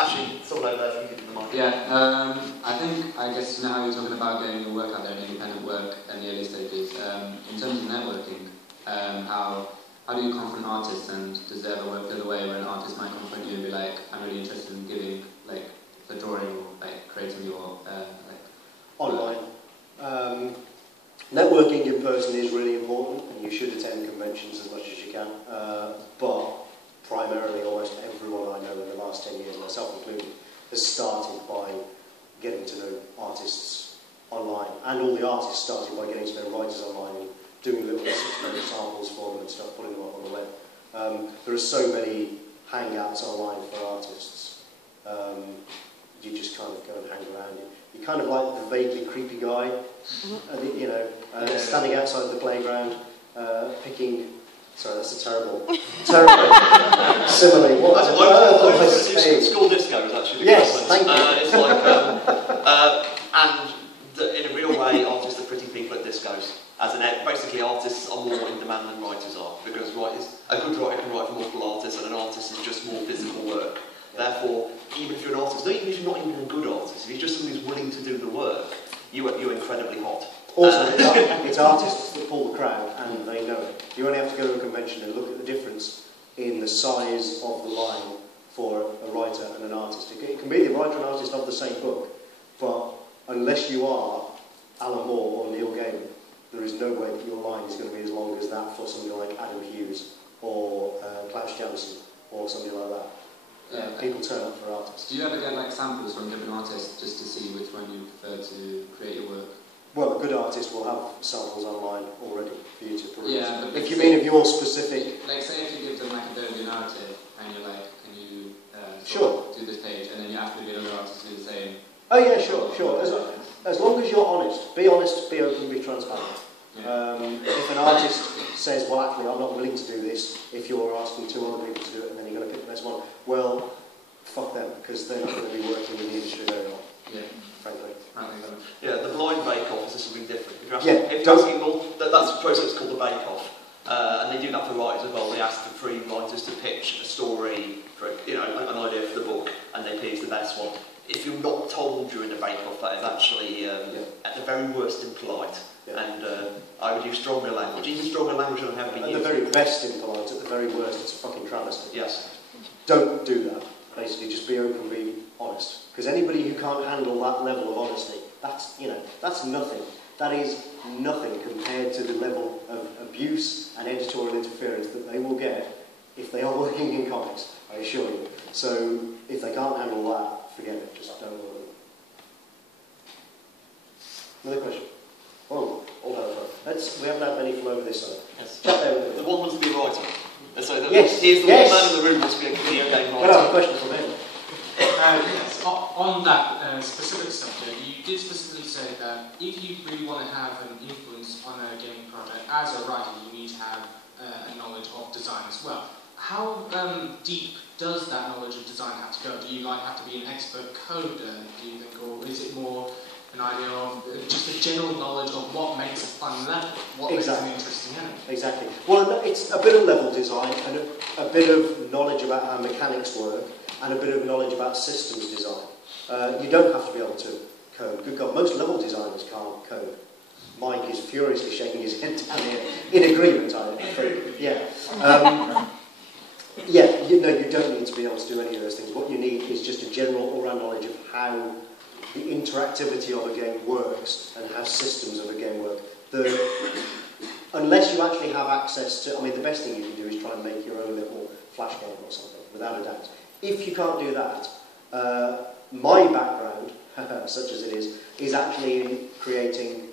Actually, someone over there, if you give them the mic. Yeah, I guess you know how you're talking about getting your work out there and independent work in the early stages. In terms of networking, how do you confront artists, and does it ever work the other way where an artist might confront you and be like, I'm really interested in giving like a drawing or like creating your online. Networking in person is really important, and you should attend conventions as much as you can. But primarily, almost everyone I know in the last 10 years, myself included, has started by getting to know artists online, and all the artists started by getting to know writers online and doing little experiment samples for them and stuff, putting them up on the web. There are so many hangouts online for artists. You just kind of go and hang around. You're kind of like the vaguely creepy guy, standing outside the playground, picking. Sorry, that's a terrible simile. What? School disco is actually the yes, thank you. It's like, in a real way, artists are pretty people at discos. Basically, artists are more in demand than writers are, because a good writer can write for multiple artists, and an artist is just more physical work. Therefore, even if you're an artist, even if you're not even a good artist, if you're just someone who's willing to do the work, you're incredibly hot. Also, it's artists that pull the crowd, and they know it. You only have to go to a convention and look at the difference in the size of the line for a writer and an artist. It can be the writer and artist of the same book, but unless you are Alan Moore or Neil Gaiman, there is no way that your line is going to be as long as that for somebody like Adam Hughes or Klaus Janson or somebody like that. People turn up for artists. Do you ever get like samples from different artists just to see which one you prefer to create your work? Well, a good artist will have samples online already for you to peruse. Yeah, but if you're specific... Like, say if you give them like a bit of your narrative, and you're like, can you do this page, and then you ask maybe another artist to do the same. Oh yeah, sure. As long as you're honest, be open, be transparent. Yeah. If an artist says, well actually I'm not willing to do this, if you're asking two other people to do it and then you're going to pick the best one, well, fuck them, because they're not going to be working in the industry very long. Yeah. Frankly. Yeah, the blind bake-off is something different. If you're asking, well, that's a process called the bake-off, and they do that for writers as well. They ask the three writers to pitch a story, for an idea for the book, and they pick the best one. If you're not told during the bake-off, that is actually, at the very worst, impolite. Yeah. And I would use stronger language. Even stronger language than I have been used. At the very best impolite, at the very worst, it's a fucking travesty. Yes. Don't do that. Basically, just be open, be honest. Because anybody who can't handle that level of honesty, that's nothing. That is nothing compared to the level of abuse and editorial interference that they will get if they are working in comics, I assure you. So, if they can't handle that, forget it. Just don't worry. Another question? Oh, all that fun. We haven't had many from over this side. Yes. Chat there with me. The one wants to be a writer. He's the one man in the room who wants to be a video game writer. Well, I have a question for him. Yes, on that specific subject, you did specifically say that if you really want to have an influence on a gaming project, as a writer, you need to have a knowledge of design as well. How deep does that knowledge of design have to go? Do you have to be an expert coder, do you think, or is it more an idea of just a general knowledge of what makes a fun level, what makes an interesting enemy? Exactly. Well, it's a bit of level design and a bit of knowledge about how mechanics work and a bit of knowledge about systems design. You don't have to be able to code. Good God, most level designers can't code. Mike is furiously shaking his head down here in agreement, I think. Yeah. You don't need to be able to do any of those things. What you need is just a general all-round knowledge of how the interactivity of a game works and how systems of a game work. Unless you actually have access to... the best thing you can do is try and make your own little flash game or something, without a doubt. If you can't do that, my background, such as it is actually in creating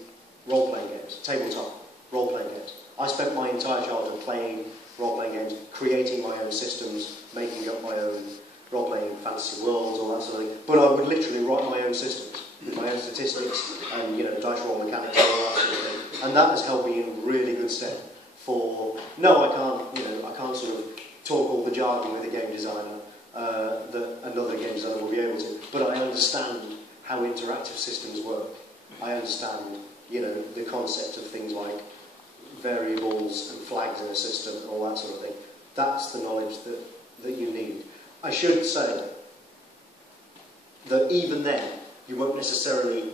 role-playing games, tabletop role-playing games. I spent my entire childhood playing role-playing games, creating my own systems, making up my own role-playing fantasy worlds, all that sort of thing. But I would literally write my own systems with my own statistics and dice roll mechanics and all that sort of thing. And that has held me in really good stead for... No, I can't sort of talk all the jargon with a game designer that another game designer will be able to. But I understand how interactive systems work. I understand, the concept of things like variables and flags in a system and all that sort of thing. That's the knowledge that you need. I should say, But even then, you won't necessarily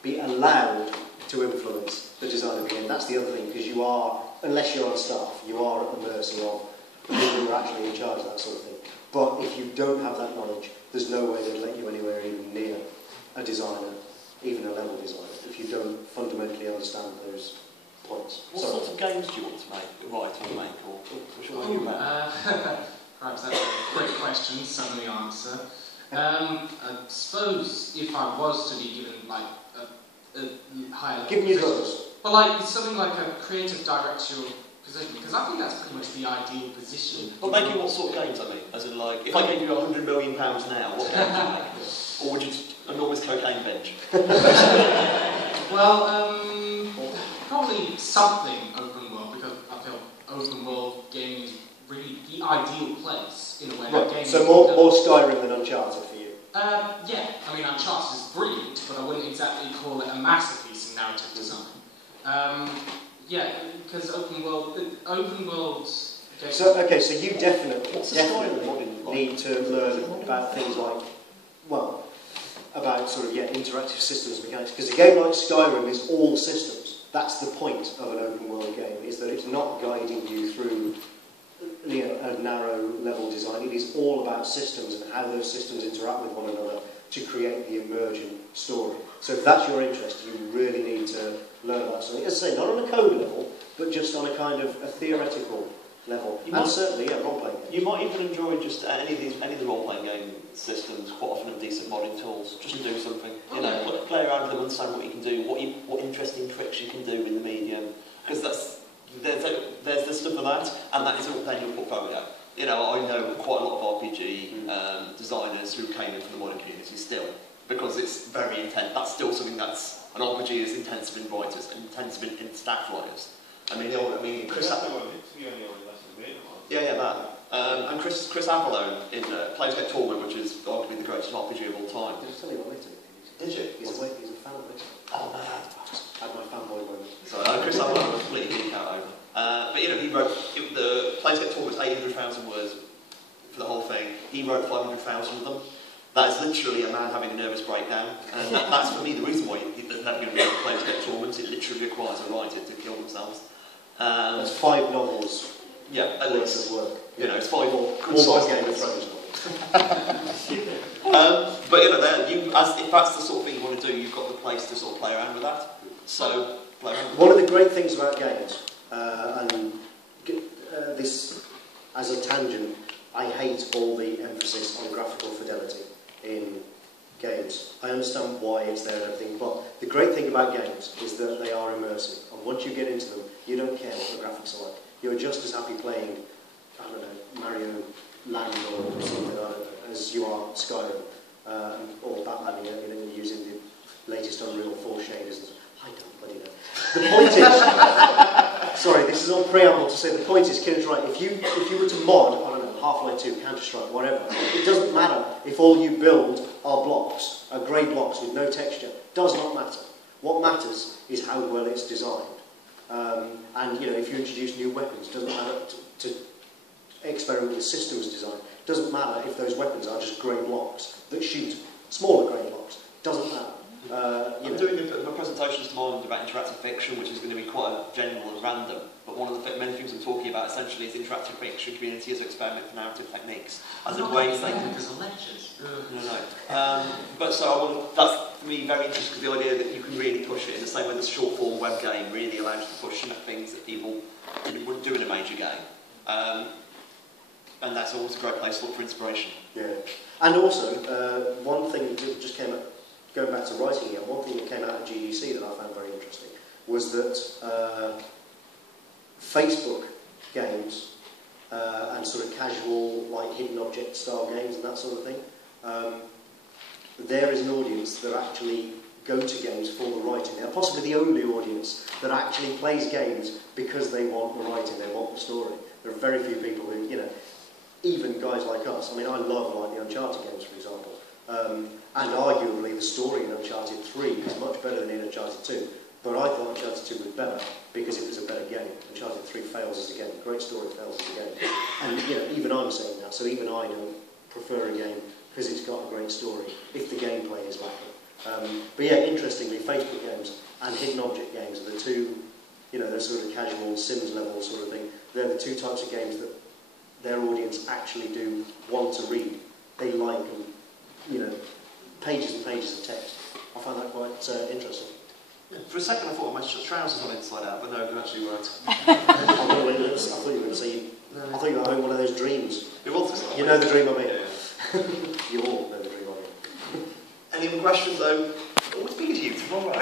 be allowed to influence the design of the game. That's the other thing, because you are, unless you're on staff, you are at the mercy of the people who are actually in charge of that sort of thing. But if you don't have that knowledge, there's no way they'd let you anywhere even near a designer, even a level designer, if you don't fundamentally understand those points. What sorts of games do you want to write or make, or which one are you about? Perhaps that's a great question, suddenly answer. I suppose if I was to be given like a higher level Give me your position, drugs. but like something like a creative directorial position, because I think that's pretty much the ideal position. But making what sort of games, I mean? As in, like, if I gave you £100 million now, what game would you make? Or would you just enormous cocaine bench? Well, probably something open world, because I feel open world gaming is really the ideal place in a way. Right. Gaming So more Skyrim than Uncharted for you? Yeah, I mean Uncharted is brilliant, but I wouldn't exactly call it a masterpiece in narrative design. Yeah, because open world games... So you definitely Skyrim need to learn about things like, well, about sort of, interactive systems mechanics, because a game like Skyrim is all systems. That's the point of an open world game, is that it's not guiding you through a narrow level design. It is all about systems and how those systems interact with one another to create the emergent story. So if that's your interest, you really need to learn about something. As I say, not on a code level, but just on a kind of a theoretical level. Certainly, role-playing games. You might even enjoy just any of the role-playing game systems, quite often have decent modding tools, just to do something. You know, play around with them, understand what you can do, what interesting tricks you can do in the medium, because there's the stuff of that, and that is all then your portfolio. You know, I know quite a lot of RPG designers who came in from the modding community still, because it's very intense. That's still something that's an RPG is intensive in writers, and intensive in staff writers. Chris. And Chris Avalone in Planescape Torment, which is arguably the greatest RPG of all time. Did you tell me about later? Did you? He's a fan of it. Oh man. I had my fanboy moment. So Chris Avalone was completely geek out over. But you know, he wrote the Planescape Torment was 800,000 words for the whole thing. He wrote 500,000 of them. That is literally a man having a nervous breakdown, and that's for me the reason why there's never going to be able to play Planescape Torment. It literally requires a writer to kill themselves. That's 5 novels. Yeah, at least. Of work. You know, it's 5 or all Game of Thrones. But you know, if that's the sort of thing you want to do, you've got the place to sort of play around with that. So play around with it. One of the great things about games, this as a tangent, I hate all the emphasis on graphical fidelity in games. I understand why it's there and everything, but the great thing about games is that they are immersive. And once you get into them, you don't care what the graphics are like. You're just as happy playing, I don't know, Mario Land or something as you are Skyrim or Batman, you know, using the latest Unreal 4 shaders. I don't bloody know. The point is, sorry, this is all preamble to say the point is, Kieron's right. If you were to mod, I don't know, Half-Life 2, Counter-Strike, whatever, it doesn't matter if all you build are blocks, are grey blocks with no texture. Does not matter. What matters is how well it's designed. And you know, if you introduce new weapons, doesn't matter to experiment with systems design. Doesn't matter if those weapons are just grey blocks that shoot smaller grey blocks. Doesn't matter. I'm doing my presentations tomorrow about interactive fiction, which is going to be quite general and random. But one of the main things I'm talking about essentially is interactive fiction community as an experiment for narrative techniques, as in ways they can. Because of lectures. No. But so that's for me very interesting, because the idea that you can really push it in the same way that short form web game really allows you to push things that people wouldn't do in a major game. And that's always a great place to look for inspiration. Yeah. And also, one thing that just came up, going back to writing again, one thing that came out of GDC that I found very interesting was that Facebook games and sort of casual, like hidden object style games and that sort of thing, there is an audience that actually go to games for the writing. They're possibly the only audience that actually plays games because they want the writing, they want the story. There are very few people who, you know, even guys like us, I mean, I love like the Uncharted games, for example, and arguably the story in Uncharted 3 is much better than in Uncharted 2, but I thought Uncharted 2 was better because it was a better game. Uncharted 3 fails as a game, great story fails as a game, and you know, even I'm saying that, so even I don't prefer a game because it's got a great story, if the gameplay is lacking. But yeah, interestingly, Facebook games and hidden object games are the two, you know, they're sort of casual Sims level sort of thing. They're the two types of games that their audience actually do want to read. They like, you know, pages and pages of text. I find that quite interesting. Yeah, for a second I thought my trousers on inside out, but no, they actually weren't. I thought you were going to say, I thought you were having one of those dreams. It was. You know the dream I mean. Yeah. You all know the dream I mean. Any other questions though? Always be with you tomorrow.